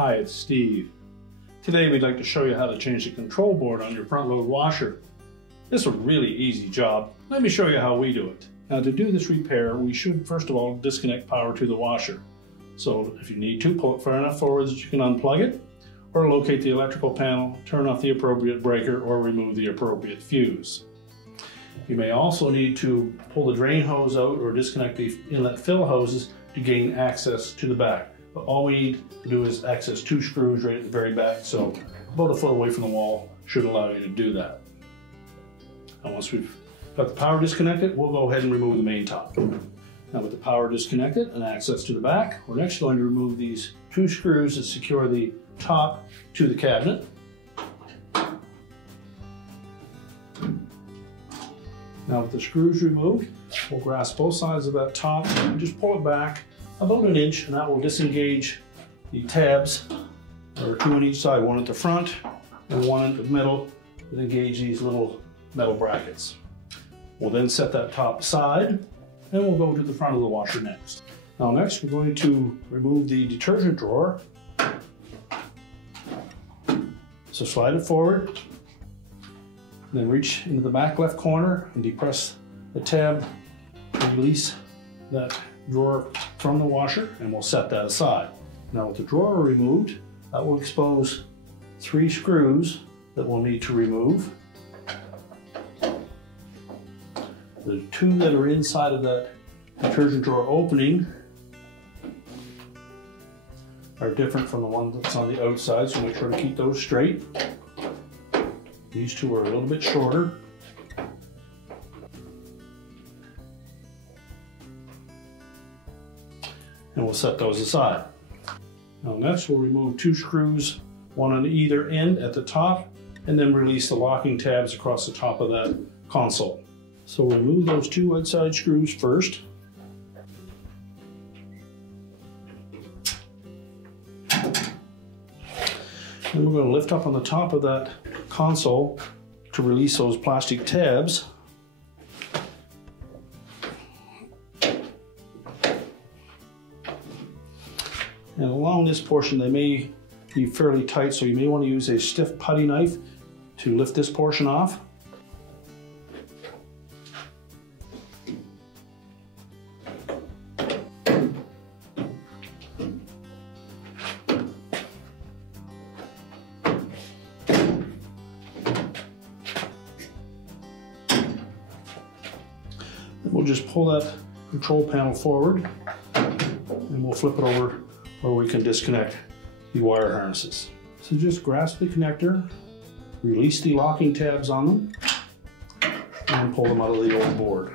Hi, it's Steve. Today we'd like to show you how to change the control board on your front load washer. This is a really easy job. Let me show you how we do it. Now to do this repair, we should first of all disconnect power to the washer. So if you need to, pull it far enough forward that you can unplug it, or locate the electrical panel, turn off the appropriate breaker, or remove the appropriate fuse. You may also need to pull the drain hose out or disconnect the inlet fill hoses to gain access to the back. But all we need to do is access 2 screws right at the very back, so about a foot away from the wall should allow you to do that. And once we've got the power disconnected, we'll go ahead and remove the main top. Now with the power disconnected and access to the back, we're next going to remove these 2 screws that secure the top to the cabinet. Now with the screws removed, we'll grasp both sides of that top and just pull it back about 1 inch, and that will disengage the tabs. There are 2 on each side, 1 at the front and 1 in the middle that engage these little metal brackets. We'll then set that top aside and we'll go to the front of the washer next. Now next we're going to remove the detergent drawer. So slide it forward, then reach into the back left corner and depress the tab to release that drawer from the washer, and we'll set that aside. Now with the drawer removed, that will expose 3 screws that we'll need to remove. The 2 that are inside of that detergent drawer opening are different from the one that's on the outside, so make sure to keep those straight. These 2 are a little bit shorter. And we'll set those aside. Now next we'll remove 2 screws, 1 on either end at the top, and then release the locking tabs across the top of that console. So we'll remove those 2 outside screws first. Then we're going to lift up on the top of that console to release those plastic tabs. And along this portion, they may be fairly tight, so you may want to use a stiff putty knife to lift this portion off. Then we'll just pull that control panel forward and we'll flip it over where we can disconnect the wire harnesses. So just grasp the connector, release the locking tabs on them, and pull them out of the old board.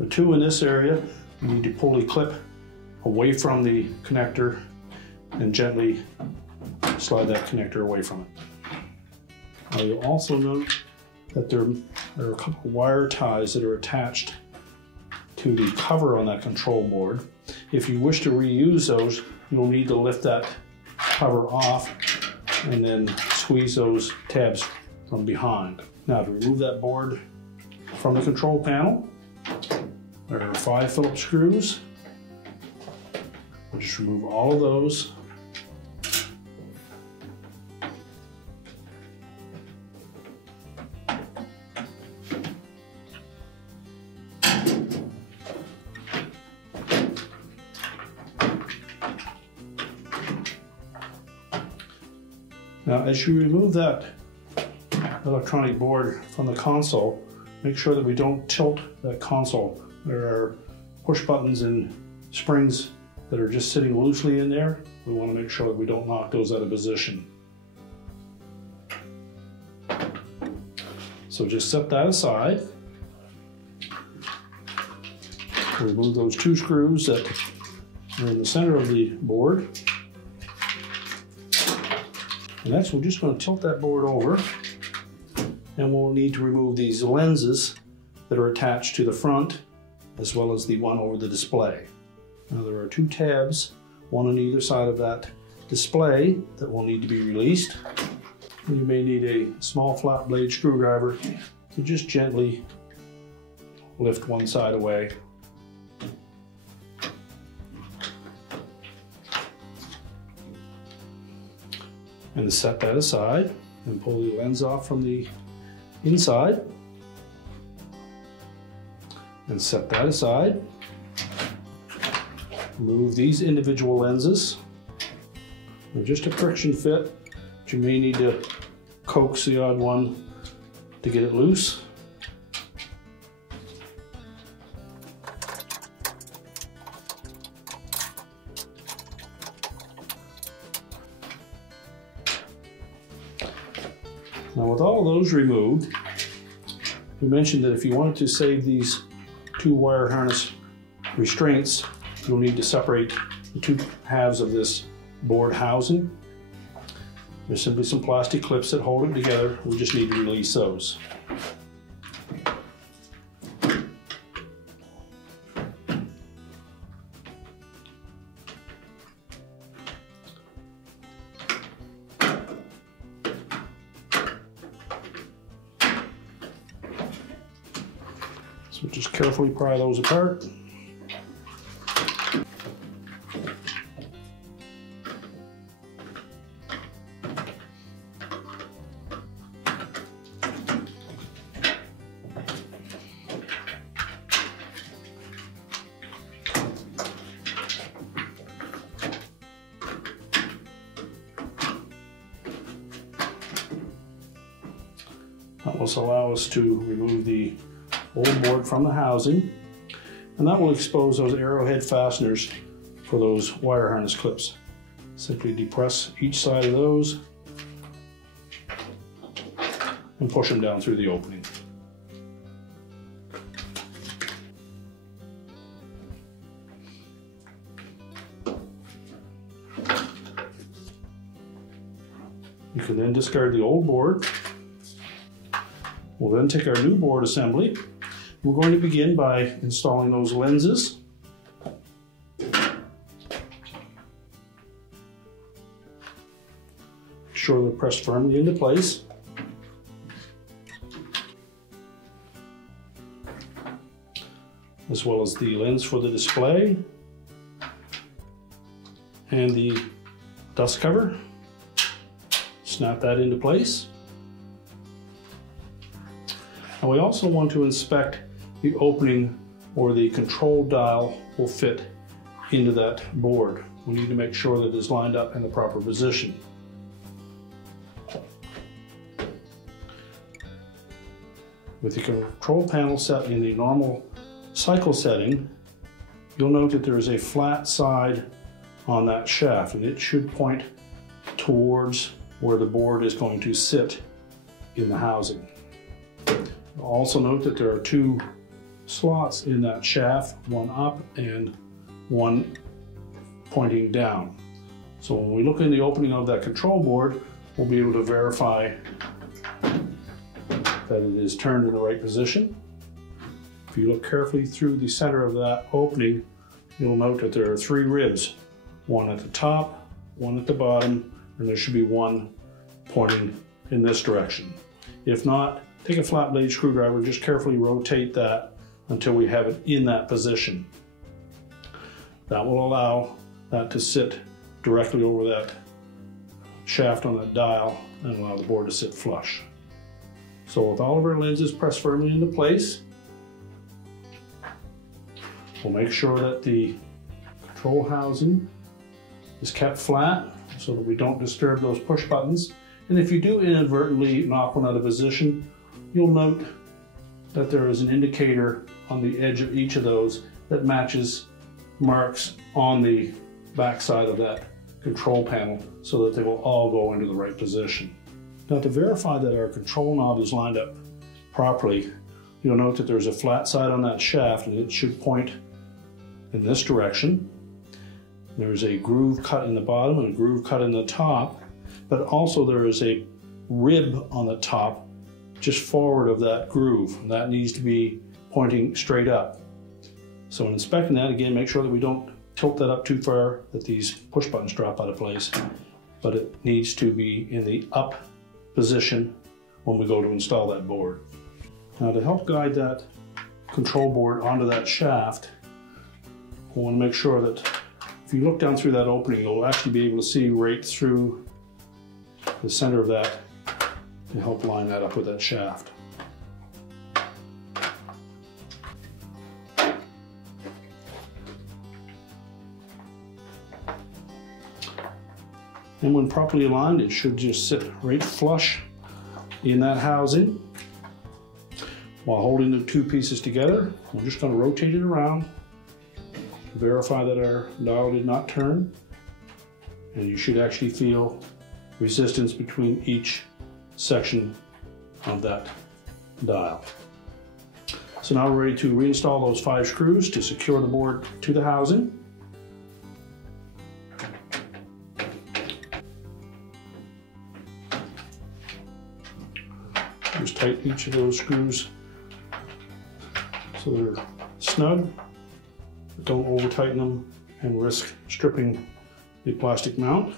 The 2 in this area, you need to pull the clip away from the connector and gently slide that connector away from it. Now you'll also note that there are a couple of wire ties that are attached to the cover on that control board. If you wish to reuse those, you'll need to lift that cover off and then squeeze those tabs from behind. Now to remove that board from the control panel, there are 5 Phillips screws. We'll just remove all of those. Now, as you remove that electronic board from the console, make sure that we don't tilt that console. There are push buttons and springs that are just sitting loosely in there. We want to make sure that we don't knock those out of position. So just set that aside. Remove those 2 screws that are in the center of the board. And next we're just going to tilt that board over, and we'll need to remove these lenses that are attached to the front as well as the one over the display. Now there are 2 tabs one on either side of that display that will need to be released. And you may need a small flat blade screwdriver to just gently lift one side away. And to set that aside and pull the lens off from the inside. And set that aside. Remove these individual lenses. They're just a friction fit, but you may need to coax the odd one to get it loose. Now with all of those removed, we mentioned that if you wanted to save these two wire harness restraints, you'll need to separate the two halves of this board housing. There's simply some plastic clips that hold it together. We just need to release those. So just carefully pry those apart. That will allow us to remove the old board from the housing, and that will expose those arrowhead fasteners for those wire harness clips. Simply depress each side of those and push them down through the opening. You can then discard the old board. We'll then take our new board assembly. We're going to begin by installing those lenses. Make sure they're pressed firmly into place. As well as the lens for the display and the dust cover. Snap that into place. And we also want to inspect the opening where the control dial will fit into that board. We need to make sure that it's lined up in the proper position. With the control panel set in the normal cycle setting, you'll note that there is a flat side on that shaft, and it should point towards where the board is going to sit in the housing. Also note that there are two slots in that shaft, one up and one pointing down. So when we look in the opening of that control board, we'll be able to verify that it is turned in the right position. If you look carefully through the center of that opening, you'll note that there are three ribs, one at the top, one at the bottom, and there should be one pointing in this direction. If not, take a flat blade screwdriver, just carefully rotate that until we have it in that position. That will allow that to sit directly over that shaft on that dial and allow the board to sit flush. So with all of our lenses pressed firmly into place, we'll make sure that the control housing is kept flat so that we don't disturb those push buttons. And if you do inadvertently knock one out of position, you'll note that there is an indicator on the edge of each of those that matches marks on the back side of that control panel so that they will all go into the right position. Now, to verify that our control knob is lined up properly, you'll note that there's a flat side on that shaft and it should point in this direction. There's a groove cut in the bottom and a groove cut in the top, but also there is a rib on the top just forward of that groove. That needs to be pointing straight up. So in inspecting that, again, make sure that we don't tilt that up too far that these push buttons drop out of place, but it needs to be in the up position when we go to install that board. Now, to help guide that control board onto that shaft, I want to make sure that if you look down through that opening, you'll actually be able to see right through the center of that to help line that up with that shaft. And when properly aligned, it should just sit right flush in that housing. While holding the two pieces together, we're just going to rotate it around, verify that our dial did not turn, and you should actually feel resistance between each section of that dial. So now we're ready to reinstall those 5 screws to secure the board to the housing. Just tighten each of those screws so they're snug, but don't over tighten them and risk stripping the plastic mount.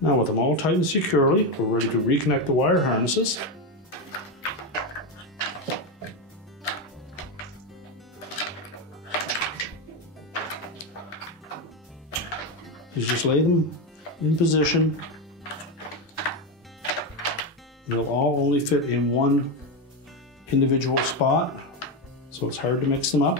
Now with them all tightened securely, we're ready to reconnect the wire harnesses. You just lay them in position. They'll all only fit in one individual spot, so it's hard to mix them up.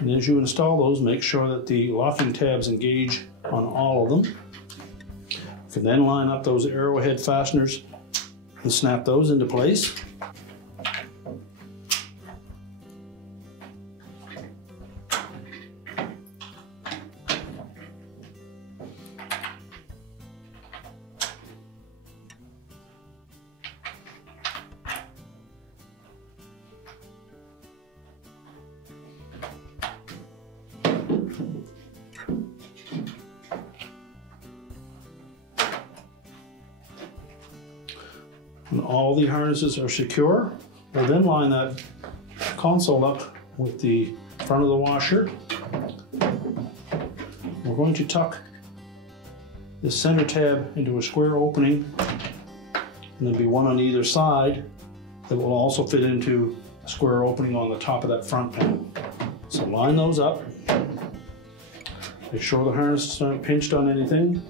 And as you install those, make sure that the locking tabs engage on all of them. You can then line up those arrowhead fasteners and snap those into place. When all the harnesses are secure, we'll then line that console up with the front of the washer. We're going to tuck the center tab into a square opening, and there'll be one on either side that will also fit into a square opening on the top of that front panel. So line those up. Make sure the harness is not pinched on anything.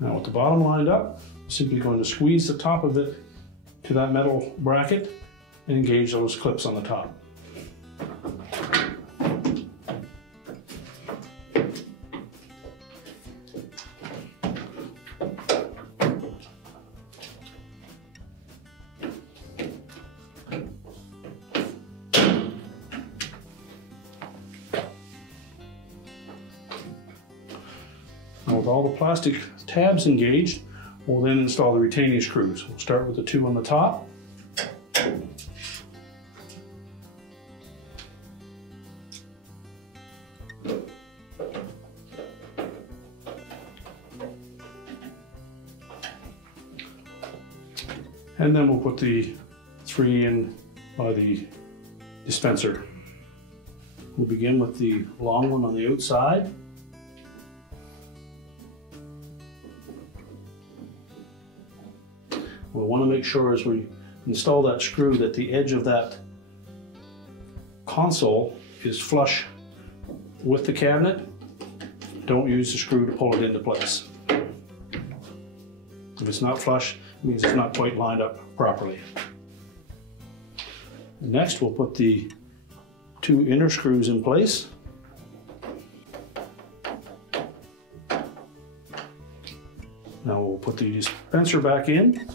Now with the bottom lined up, simply going to squeeze the top of it to that metal bracket and engage those clips on the top. Now with all the plastic tabs engaged, we'll then install the retaining screws. We'll start with the 2 on the top. And then we'll put the 3 in by the dispenser. We'll begin with the long one on the outside. We'll want to make sure as we install that screw that the edge of that console is flush with the cabinet. Don't use the screw to pull it into place. If it's not flush, it means it's not quite lined up properly. Next, we'll put the 2 inner screws in place. Now we'll put the dispenser back in.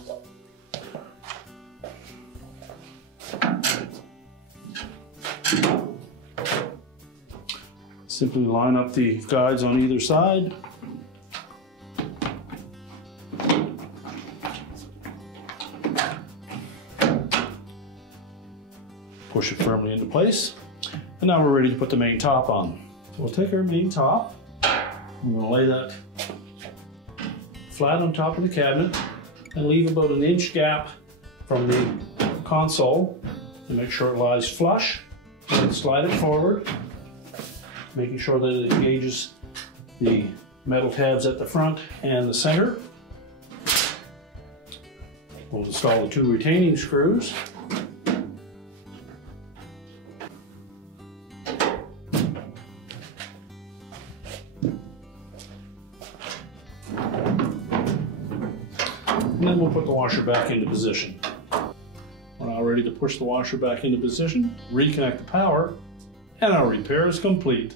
Simply line up the guides on either side. Push it firmly into place. And now we're ready to put the main top on. So we'll take our main top. I'm going to lay that flat on top of the cabinet and leave about an inch gap from the console to make sure it lies flush. And slide it forward, making sure that it engages the metal tabs at the front and the center. We'll install the 2 retaining screws. And then we'll put the washer back into position. We're now ready to push the washer back into position, reconnect the power, and our repair is complete.